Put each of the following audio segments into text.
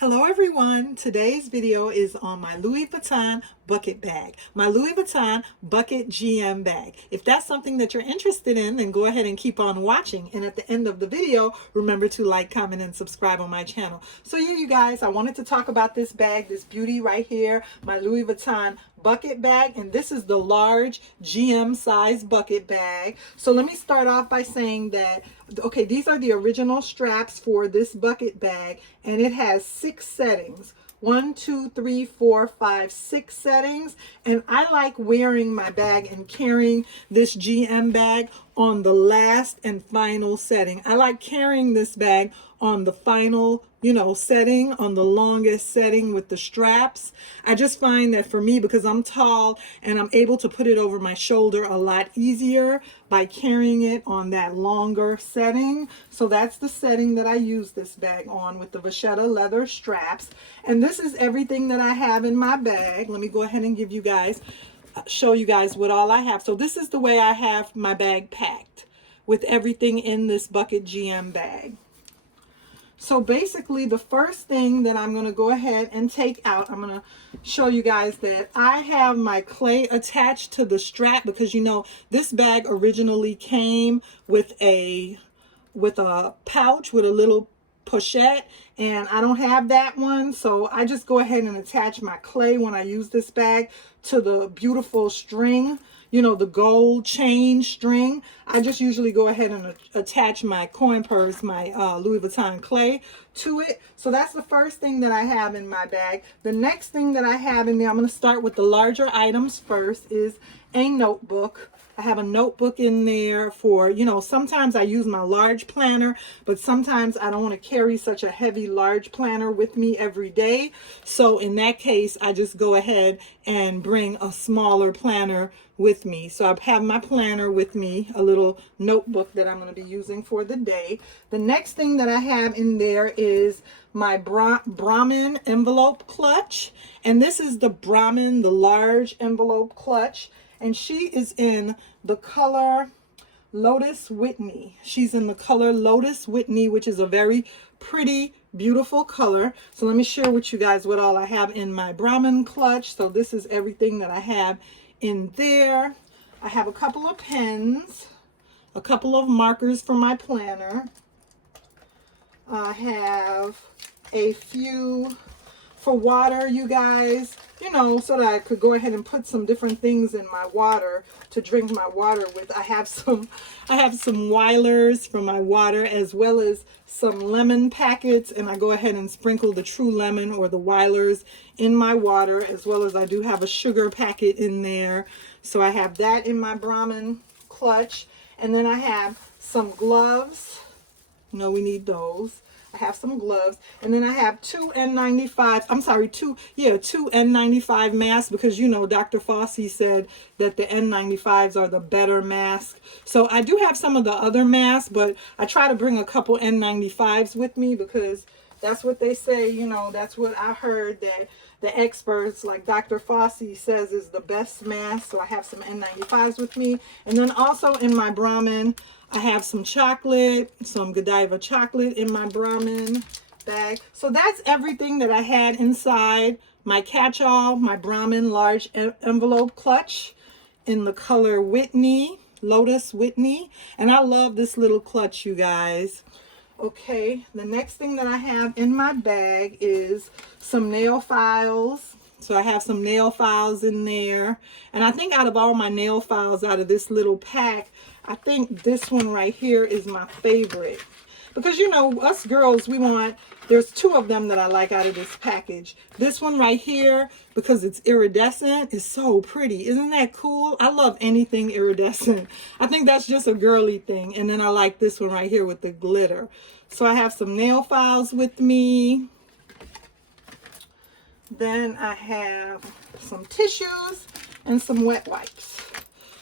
Hello everyone, today's video is on my Louis Vuitton bucket bag, my Louis Vuitton bucket GM bag. If that's something that you're interested in, then go ahead and keep on watching. And at the end of the video, remember to like, comment, and subscribe on my channel. So yeah, you guys, I wanted to talk about this bag, this beauty right here, my Louis Vuitton bucket bag, and this is the large GM size bucket bag. So let me start off by saying that, okay, these are the original straps for this bucket bag, and it has 6 settings. 1, 2, 3, 4, 5, 6 settings. And I like wearing my bag and carrying this GM bag on the last and final setting. I like carrying this bag on the final, setting, on the longest setting with the straps. I just find that for me, because I'm tall and I'm able to put it over my shoulder a lot easier by carrying it on that longer setting. So that's the setting that I use this bag on, with the vachetta leather straps. And this is everything that I have in my bag. Let me go ahead and show you guys what all I have. So this is the way I have my bag packed, with everything in this bucket GM bag. So basically, the first thing that I'm going to go ahead and take out, I'm going to show you guys that I have my clay attached to the strap, because this bag originally came with a pouch with a little pochette, and I don't have that one. So I just go ahead and attach my clay when I use this bag to the beautiful string, the gold chain string. I just usually go ahead and attach my coin purse, my Louis Vuitton clay, to it. So that's the first thing that I have in my bag. The next thing that I have in there, I'm going to start with the larger items first, is a notebook. I have a notebook in there for, sometimes I use my large planner, but sometimes I don't want to carry such a heavy large planner with me every day. So in that case, I just go ahead and bring a smaller planner with me. So I have my planner with me, a little notebook that I'm going to be using for the day. The next thing that I have in there is my Brahmin envelope clutch. And this is the Brahmin, the large envelope clutch. And she is in the color Lotus Whitney. She's in the color Lotus Whitney, which is a very pretty, beautiful color. So let me share with you guys what all I have in my Brahmin clutch. So this is everything that I have in there. I have a couple of pens, a couple of markers for my planner. I have a few for water, you guys, so that I could go ahead and put some different things in my water to drink my water with. I have some Weilers for my water, as well as some lemon packets, and I go ahead and sprinkle the true lemon or the Weilers in my water, as well as I do have a sugar packet in there. So I have that in my Brahmin clutch. And then I have some gloves. We need those. I have some gloves, and then I have two N95 masks, because Dr. Fossey said that the N95s are the better mask. So I do have some of the other masks, but I try to bring a couple N95s with me, because that's what they say, that's what I heard, that the experts like Dr. Fossey says is the best mask. So I have some N95s with me. And then also in my Brahmin, I have some chocolate, some Godiva chocolate in my Brahmin bag. So that's everything that I had inside my catch-all, my Brahmin large envelope clutch in the color Whitney, Lotus Whitney. And I love this little clutch, you guys. Okay, the next thing that I have in my bag is some nail files. So I have some nail files in there. And I think out of all my nail files out of this little pack, I think this one right here is my favorite. Because, us girls, there's 2 of them that I like out of this package. This one right here, because it's iridescent, is so pretty. Isn't that cool? I love anything iridescent. I think that's just a girly thing. And then I like this one right here with the glitter. So I have some nail files with me. Then I have some tissues and some wet wipes.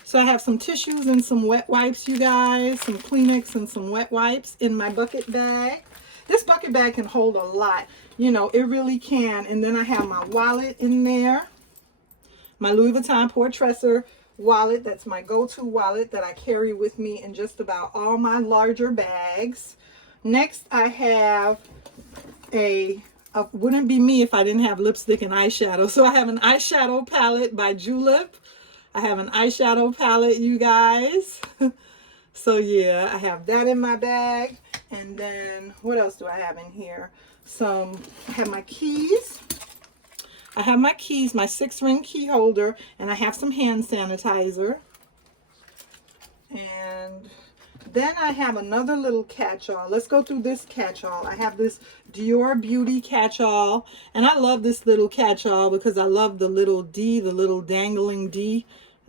So I have some tissues and some wet wipes, you guys, some Kleenex and some wet wipes in my bucket bag. This bucket bag can hold a lot, it really can. And then I have my wallet in there, my Louis Vuitton Portresser wallet. That's my go-to wallet that I carry with me in just about all my larger bags. Next, I have a wouldn't be me if I didn't have lipstick and eyeshadow. So I have an eyeshadow palette by Julep. I have an eyeshadow palette, you guys. So yeah, I have that in my bag. And then what else do I have in here? I have my keys. I have my keys, my 6-ring key holder, and I have some hand sanitizer. And then I have another little catch-all. Let's go through this catch-all. I have this Dior Beauty catch-all, and I love this little catch-all because I love the little D, the little dangling D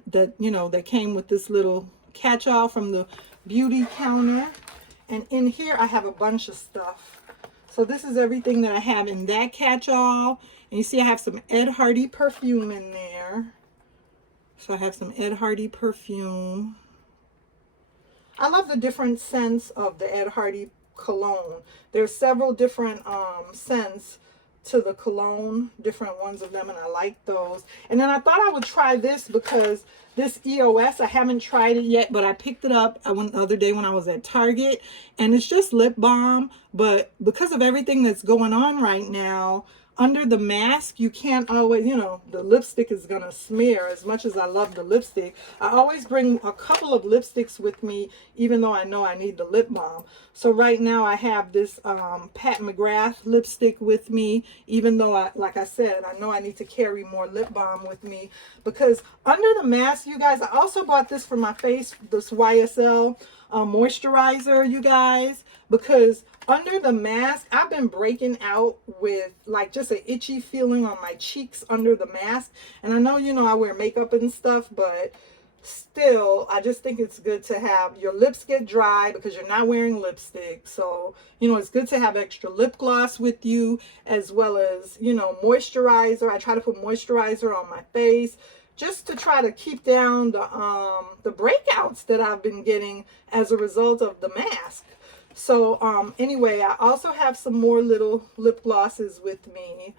that, you know, that came with this little catch-all from the beauty counter. And in here I have a bunch of stuff. So this is everything that I have in that catch-all. And you see I have some Ed Hardy perfume in there. So I have some Ed Hardy perfume. I love the different scents of the Ed Hardy cologne. There's several different scents to the cologne, different ones of them, and I like those. And then I thought I would try this because this EOS, I haven't tried it yet, but I picked it up the other day when I was at Target, and it's just lip balm, but because of everything that's going on right now, under the mask, you can't always, you know, the lipstick is going to smear. As much as I love the lipstick, I always bring a couple of lipsticks with me, even though I know I need the lip balm. So right now I have this Pat McGrath lipstick with me, even though, like I said, I know I need to carry more lip balm with me. Because under the mask, you guys, I also bought this for my face, this YSL moisturizer, you guys, because under the mask, I've been breaking out with like just an itchy feeling on my cheeks under the mask. And I know, you know, I wear makeup and stuff, but still, I just think it's good to have your lips get dry because you're not wearing lipstick. So, you know, it's good to have extra lip gloss with you, as well as, you know, moisturizer. I try to put moisturizer on my face just to try to keep down the breakouts that I've been getting as a result of the mask. So anyway, I also have some more little lip glosses with me.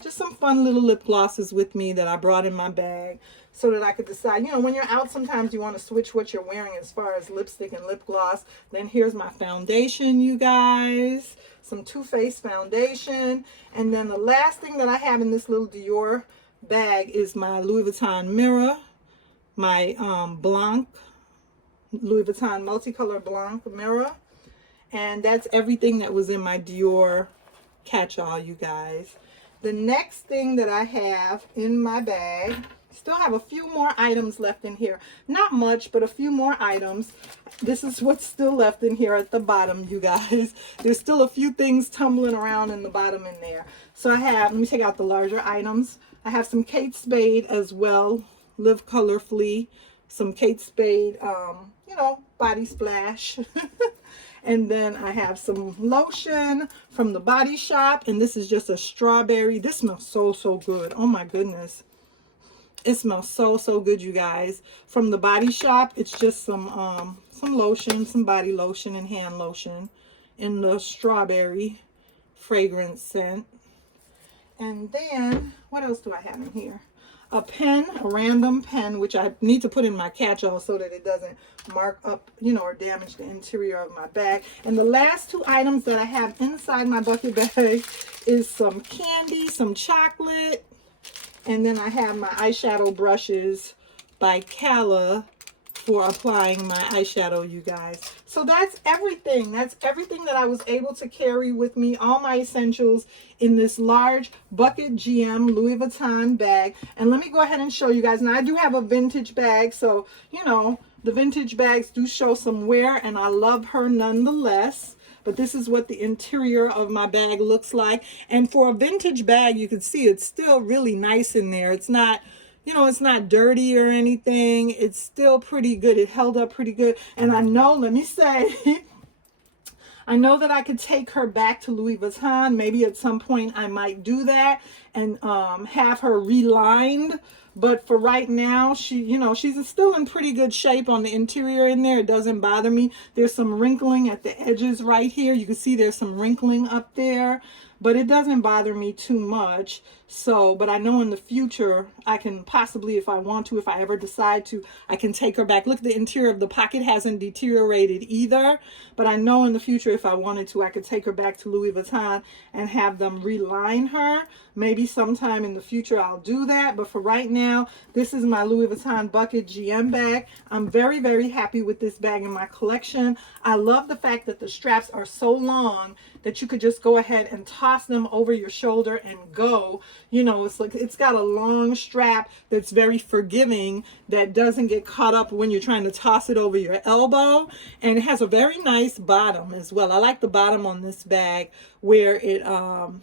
Just some fun little lip glosses with me that I brought in my bag so that I could decide, you know, when you're out, sometimes you want to switch what you're wearing as far as lipstick and lip gloss. Then here's my foundation, you guys. Some Too Faced foundation. And then the last thing that I have in this little Dior bag is my Louis Vuitton mirror, my Blanc, Louis Vuitton multicolor Blanc mirror. And that's everything that was in my Dior catch-all, you guys. The next thing that I have in my bag, still have a few more items left in here. Not much, but a few more items. This is what's still left in here at the bottom, you guys. There's still a few things tumbling around in the bottom in there. So I have, let me take out the larger items. I have some Kate Spade as well, Live Colorfully. Some Kate Spade, you know, body splash. And then I have some lotion from the Body Shop. And this is just a strawberry. This smells so, so good. Oh my goodness. It smells so, so good, you guys. From the Body Shop, it's just some lotion, some body lotion and hand lotion in the strawberry fragrance scent. And then, what else do I have in here? A pen, a random pen, which I need to put in my catch-all so that it doesn't mark up, you know, or damage the interior of my bag. And the last two items that I have inside my bucket bag is some candy, some chocolate, and then I have my eyeshadow brushes by Cala for applying my eyeshadow, you guys. So that's everything. That's everything that I was able to carry with me, all my essentials in this large Bucket GM Louis Vuitton bag. And let me go ahead and show you guys. Now I do have a vintage bag, so you know, the vintage bags do show some wear, and I love her nonetheless. But this is what the interior of my bag looks like. And for a vintage bag, you can see it's still really nice in there. It's not, you know, it's not dirty or anything. It's still pretty good. It held up pretty good. And I know, let me say, I know that I could take her back to Louis Vuitton. Maybe at some point I might do that and have her relined. But for right now, she's still in pretty good shape on the interior in there. It doesn't bother me. There's some wrinkling at the edges right here. You can see there's some wrinkling up there, but it doesn't bother me too much. So, but I know in the future I can possibly, if I want to, if I ever decide to, I can take her back. Look, the interior of the pocket hasn't deteriorated either, but I know in the future if I wanted to, I could take her back to Louis Vuitton and have them reline her. Maybe sometime in the future I'll do that, but for right now, this is my Louis Vuitton Bucket GM bag. I'm very, very happy with this bag in my collection. I love the fact that the straps are so long that you could just go ahead and toss them over your shoulder and go. You know, it's like it's got a long strap that's very forgiving, that doesn't get caught up when you're trying to toss it over your elbow, and it has a very nice bottom as well. I like the bottom on this bag where it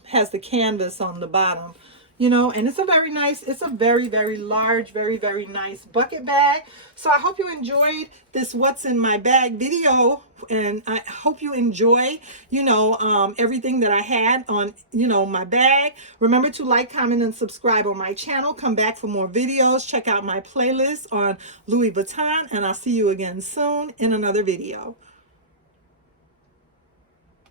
has the canvas on the bottom. You know, and it's a very nice, it's a very, very large, very, very nice bucket bag. So I hope you enjoyed this what's in my bag video, and I hope you enjoy, everything that I had on, my bag. Remember to like, comment, and subscribe on my channel. Come back for more videos. Check out my playlist on Louis Vuitton, and I'll see you again soon in another video.